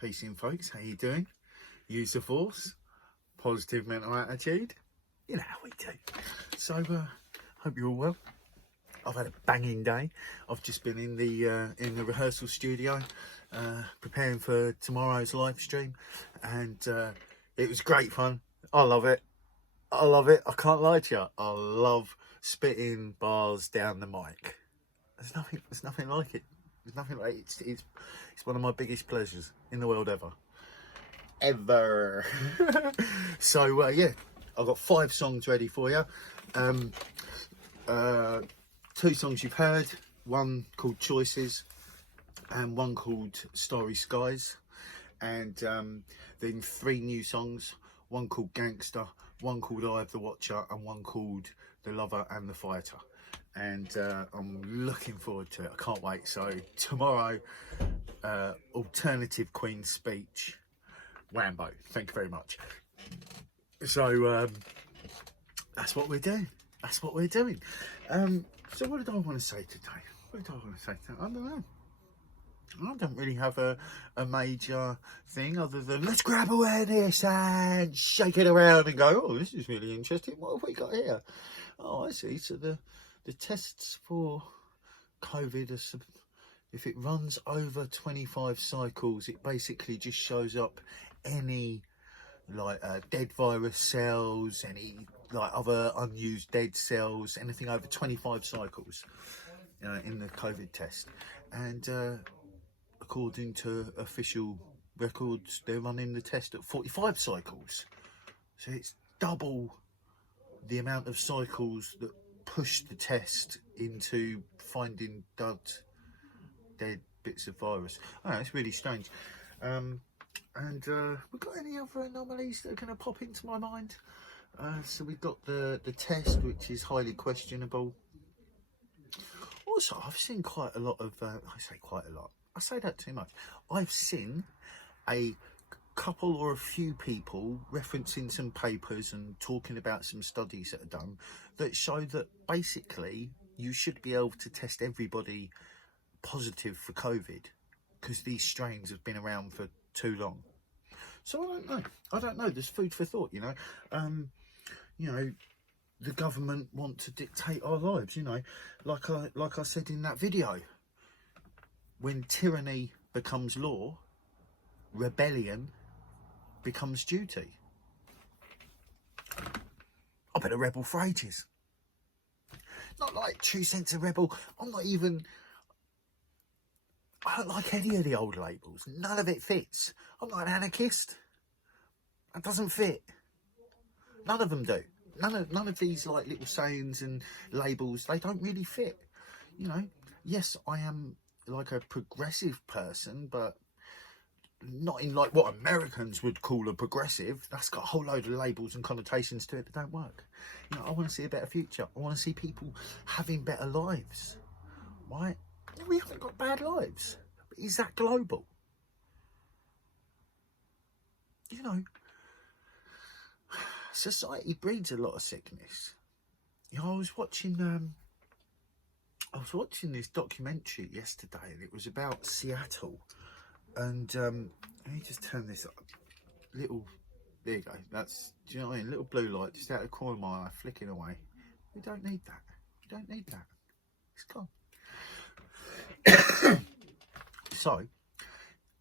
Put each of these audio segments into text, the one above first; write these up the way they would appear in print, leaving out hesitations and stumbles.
Peace in, folks. How you doing? Use the force. Positive mental attitude. You know how we do. So, hope you're all well. I've had a banging day. I've just been in the rehearsal studio, preparing for tomorrow's live stream, and it was great fun. I love it. I love it. I can't lie to you. I love spitting bars down the mic. There's nothing like it. There's nothing like it. It's one of my biggest pleasures in the world ever. So yeah, I've got 5 songs ready for you. 2 songs you've heard, one called Choices and one called Starry Skies, and then 3 new songs, one called Gangster, one called Eye of the Watcher, and one called The Lover and the Fighter. And I'm looking forward to it. I can't wait. So tomorrow, Alternative Queen Speech, Wambo. Thank you very much. So that's what we're doing. That's what we're doing. So what did I want to say today? What did I want to say today? I don't know. I don't really have a major thing other than let's grab awareness and shake it around and go, oh, this is really interesting. What have we got here? Oh, I see. So the tests for COVID are, if it runs over 25 cycles, it basically just shows up any like dead virus cells, any like other unused dead cells, anything over 25 cycles in the COVID test. And according to official records, they're running the test at 45 cycles. So it's double the amount of cycles that push the test into finding dead bits of virus. Oh, it's really strange. And we've got any other anomalies that are going to pop into my mind? So we've got the test, which is highly questionable. Also, I've seen quite a lot of, I say quite a lot, I say that too much. I've seen a couple or a few people referencing some papers and talking about some studies that are done that show that basically you should be able to test everybody positive for COVID because these strains have been around for too long. So I don't know. There's food for thought, you know. The government want to dictate our lives, you know, like I said in that video. When tyranny becomes law, rebellion becomes duty. I've been a rebel for ages. Not like true sense of rebel. I don't like any of the old labels. None of it fits. I'm not an anarchist. That doesn't fit. None of them do. None of these like little sayings and labels, they don't really fit. You know, yes, I am like a progressive person, but not in like what Americans would call a progressive. That's got a whole load of labels and connotations to it that don't work. You know, I want to see a better future. I want to see people having better lives, right? We haven't got bad lives. But is that global? You know, society breeds a lot of sickness. You know, I was watching this documentary yesterday, and it was about Seattle. And let me just turn this up. There you go. That's, do you know what I mean? Little blue light just out of the corner of my eye, flicking away. We don't need that. We don't need that. It's gone. So,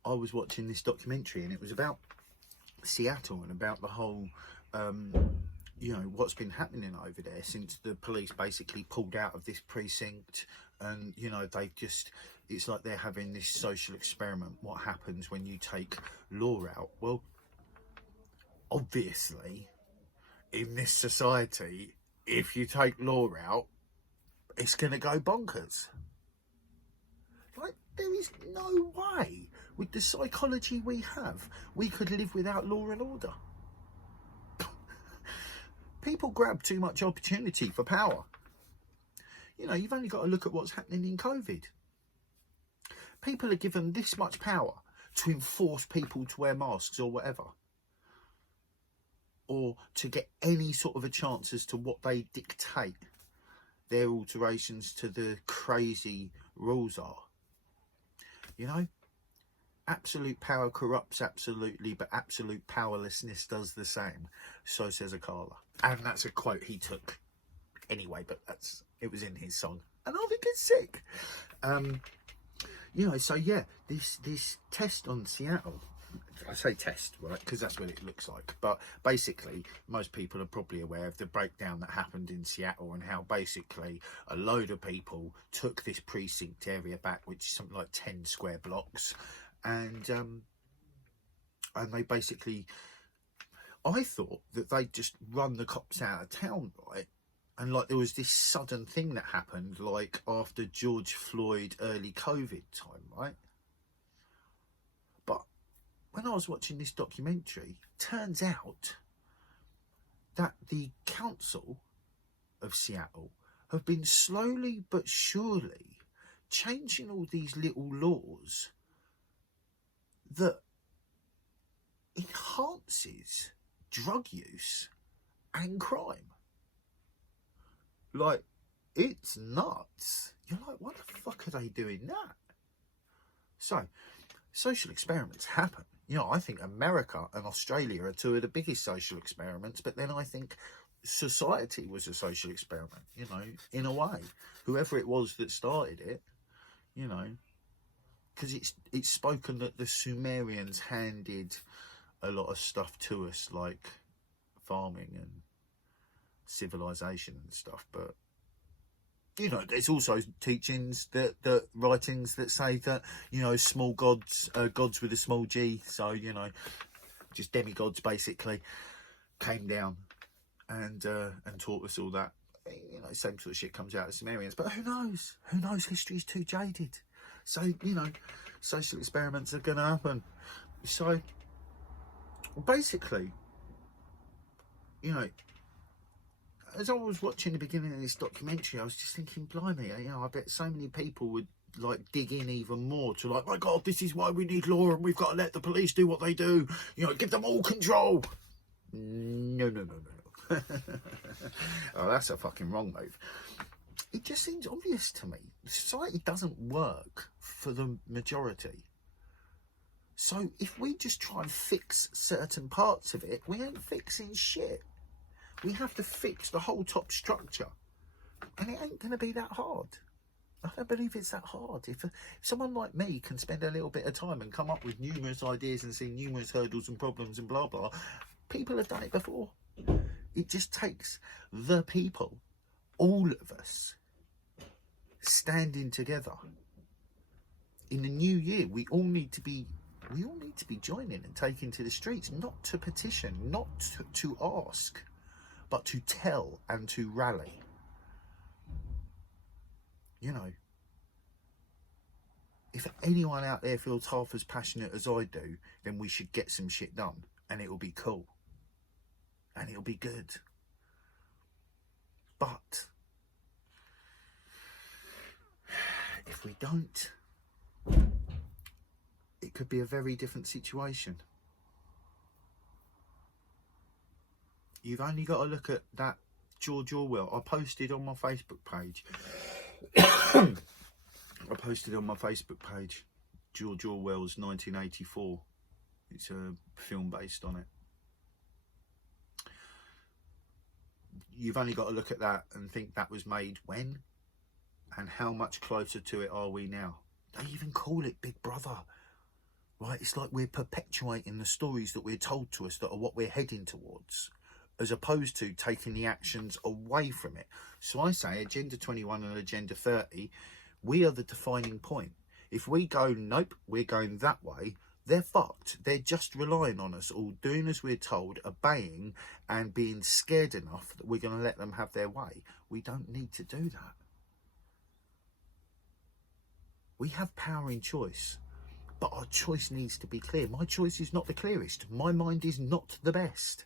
I was watching this documentary, and it was about Seattle and about the whole, you know, what's been happening over there since the police basically pulled out of this precinct. And, you know, they've just, it's like they're having this social experiment. What happens when you take law out? Well, obviously, in this society, if you take law out, it's going to go bonkers. Like, there is no way, with the psychology we have, we could live without law and order. People grab too much opportunity for power. You know, you've only got to look at what's happening in COVID. People are given this much power to enforce people to wear masks or whatever, or to get any sort of a chance as to what they dictate their alterations to the crazy rules are. You know, absolute power corrupts absolutely, but absolute powerlessness does the same. So says Akala. And that's a quote he took anyway, but it was in his song. And I think it's sick. You know, so yeah, this test on Seattle, I say test, right, because that's what it looks like. But basically, most people are probably aware of the breakdown that happened in Seattle and how basically a load of people took this precinct area back, which is something like 10 square blocks. And they basically, I thought that they'd just run the cops out of town, right? And like there was this sudden thing that happened, like after George Floyd early COVID time, right? But when I was watching this documentary, turns out that the council of Seattle have been slowly but surely changing all these little laws that enhances drug use and crime. Like, it's nuts. You're like, what the fuck are they doing that? So, social experiments happen. You know, I think America and Australia are two of the biggest social experiments, but then I think society was a social experiment, you know, in a way. Whoever it was that started it, you know, because it's spoken that the Sumerians handed a lot of stuff to us, like farming and civilization and stuff, but you know, there's also teachings that writings that say that, you know, small gods, gods with a small g, so, you know, just demigods basically came down and taught us all that. You know, same sort of shit comes out of Sumerians, but who knows? Who knows? History's too jaded. So, you know, social experiments are going to happen. So, basically, you know, as I was watching the beginning of this documentary, I was just thinking, blimey, you know, I bet so many people would like dig in even more to like, my God, this is why we need law and we've got to let the police do what they do. You know, give them all control. No. Oh, that's a fucking wrong move. It just seems obvious to me. Society doesn't work for the majority. So if we just try and fix certain parts of it, we ain't fixing shit. We have to fix the whole top structure. And it ain't going to be that hard. I don't believe it's that hard. If someone like me can spend a little bit of time and come up with numerous ideas and see numerous hurdles and problems and blah, blah, people have done it before. It just takes the people, all of us, standing together. In the new year, we all need to be joining and taking to the streets, not to petition, not to ask, but to tell and to rally. You know, if anyone out there feels half as passionate as I do, then we should get some shit done, and it'll be cool. And it'll be good. But if we don't, it could be a very different situation. You've only got to look at that George Orwell. I posted on my Facebook page. George Orwell's 1984. It's a film based on it. You've only got to look at that and think that was made when? And how much closer to it are we now? They even call it Big Brother. Right? It's like we're perpetuating the stories that we're told to us that are what we're heading towards, as opposed to taking the actions away from it. So I say Agenda 21 and Agenda 30, we are the defining point. If we go, nope, we're going that way, they're fucked. They're just relying on us all, doing as we're told, obeying, and being scared enough that we're going to let them have their way. We don't need to do that. We have power in choice, but our choice needs to be clear. My choice is not the clearest. My mind is not the best.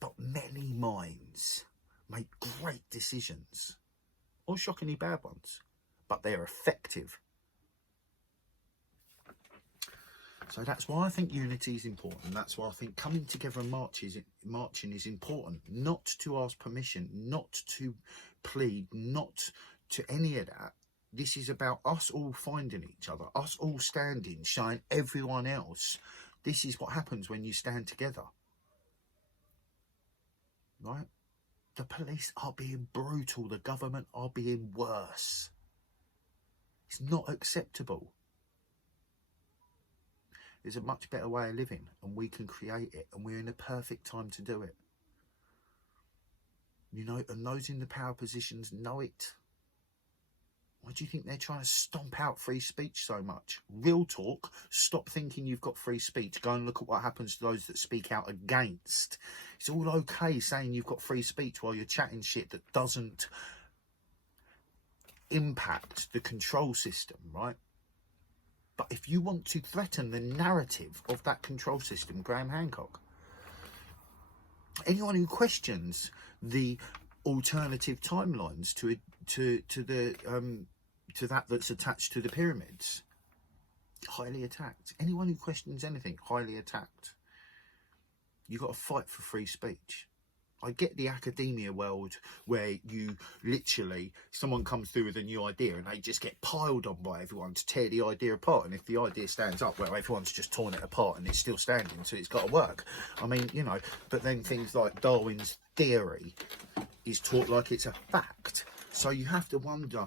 But many minds make great decisions, or shockingly bad ones, but they're effective. So that's why I think unity is important. That's why I think coming together and marching is important. Not to ask permission, not to plead, not to any of that. This is about us all finding each other, us all standing, showing everyone else. This is what happens when you stand together. Right? The police are being brutal. The government are being worse. It's not acceptable. There's a much better way of living, and we can create it, and we're in the perfect time to do it. You know, and those in the power positions know it. Why do you think they're trying to stomp out free speech so much? Real talk, stop thinking you've got free speech. Go and look at what happens to those that speak out against. It's all okay saying you've got free speech while you're chatting shit that doesn't impact the control system, right? But if you want to threaten the narrative of that control system, Graham Hancock, anyone who questions the alternative timelines to that that's attached to the pyramids, highly attacked. Anyone who questions anything, highly attacked. You've got to fight for free speech. I get the academia world where you literally, someone comes through with a new idea and they just get piled on by everyone to tear the idea apart. And if the idea stands up, well, everyone's just torn it apart and it's still standing, so it's got to work. I mean, you know, but then things like Darwin's theory is taught like it's a fact. So you have to wonder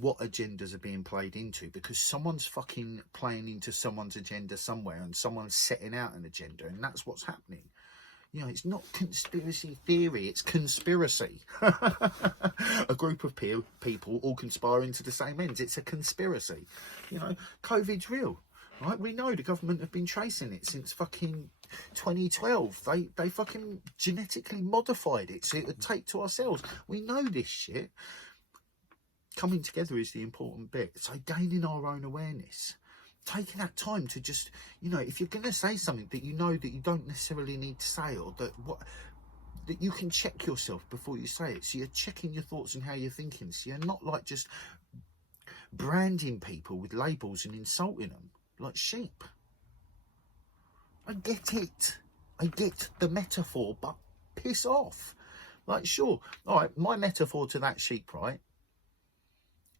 what agendas are being played into, because someone's fucking playing into someone's agenda somewhere and someone's setting out an agenda, and that's what's happening. You know, it's not conspiracy theory, it's conspiracy. A group of people all conspiring to the same ends. It's a conspiracy. You know, COVID's real, right? We know the government have been tracing it since fucking 2012. They fucking genetically modified it so it would take to ourselves. We know this shit. Coming together is the important bit. So gaining our own awareness. Taking that time to just, you know, if you're going to say something that you know that you don't necessarily need to say, or that you can check yourself before you say it. So you're checking your thoughts and how you're thinking. So you're not like just branding people with labels and insulting them like sheep. I get it. I get the metaphor, but piss off. Like, sure, all right, my metaphor to that sheep, right,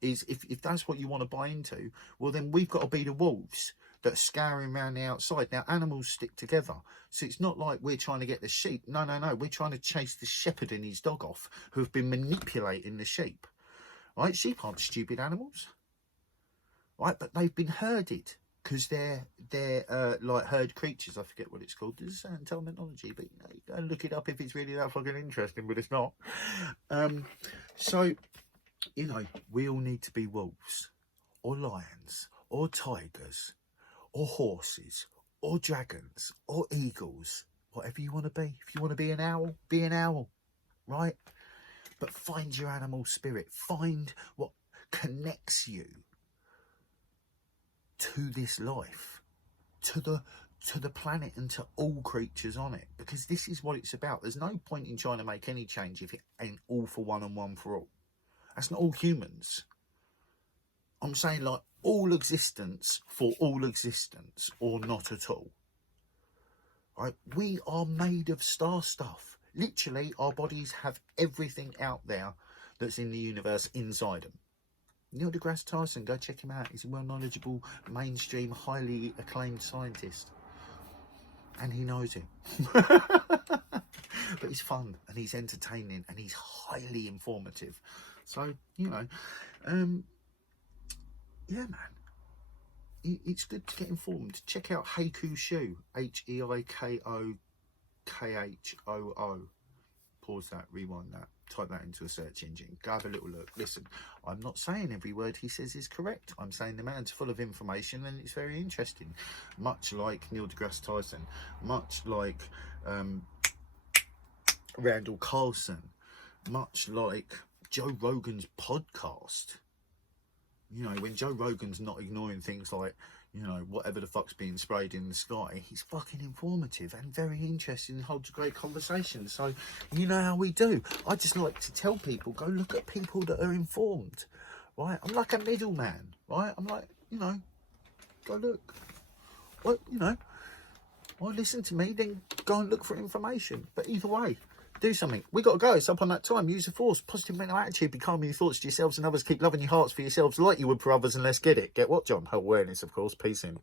is if that's what you want to buy into, well, then we've got to be the wolves that are scouring around the outside. Now, animals stick together, so it's not like we're trying to get the sheep. No, we're trying to chase the shepherd and his dog off, who have been manipulating the sheep. Right? Sheep aren't stupid animals, right? But they've been herded because they're like herd creatures. I forget what it's called. There's a certain terminology, but you know, you go and look it up if it's really that fucking interesting. But it's not. So, you know, we all need to be wolves, or lions, or tigers, or horses, or dragons, or eagles, whatever you want to be. If you want to be an owl, right? But find your animal spirit. Find what connects you to this life, to the planet, and to all creatures on it. Because this is what it's about. There's no point in trying to make any change if it ain't all for one and one for all. That's not all humans. I'm saying like all existence for all existence, or not at all. Right? We are made of star stuff. Literally, our bodies have everything out there that's in the universe inside them. Neil deGrasse Tyson, go check him out. He's a well-knowledgeable, mainstream, highly acclaimed scientist. And he knows it. But he's fun, and he's entertaining, and he's highly informative. So, you know, yeah, man. It's good to get informed. Check out Heiko Shoo, HeikoKhoo. Pause that, rewind that, type that into a search engine. Go have a little look. Listen, I'm not saying every word he says is correct. I'm saying the man's full of information and it's very interesting. Much like Neil deGrasse Tyson, much like Randall Carlson, much like Joe Rogan's podcast. You know, when Joe Rogan's not ignoring things like, you know, whatever the fuck's being sprayed in the sky, he's fucking informative and very interesting and holds a great conversation. So, you know how we do. I just like to tell people, go look at people that are informed, right? I'm like a middleman, right? I'm like, you know, go look. Well, you know, well, listen to me, then go and look for information. But either way, Do something. We got to go. It's up on that time. Use the force. Positive mental attitude. Be calm in your thoughts to yourselves and others. Keep loving your hearts for yourselves like you would for others, and let's get it. Get what, John? Awareness, of course. Peace in.